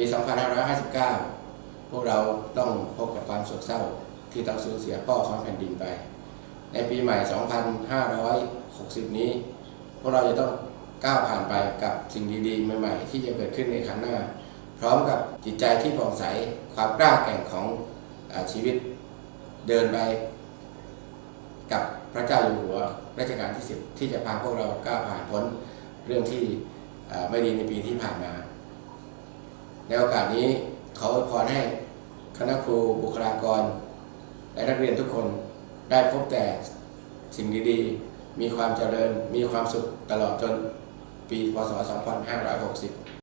ปี 2559 พวกเราต้องพบกับความโศกเศร้าที่ต้องสูญเสียพ่อของแผ่นดินไป ในปีใหม่ 2560 นี้ พวกเราจะต้องก้าวผ่านไปกับสิ่งดีๆ ใหม่ๆ ที่จะเกิดขึ้นในครั้งหน้า พร้อมกับจิตใจที่ผ่องใส ความกล้าแกร่งของอชีวิตเดินไป กับพระเจ้าอยู่หัวรัชกาลที่ 10 ที่จะพาพวกเราก้าวผ่านพ้นเรื่องที่ไม่ดีในปีที่ผ่านมา ในโอกาสนี้ขออวยพรให้คณะครูบุคลากร และนักเรียนทุกคนได้พบแต่สิ่งดีๆ มีความเจริญ มีความสุขตลอดจนปีพศ 2560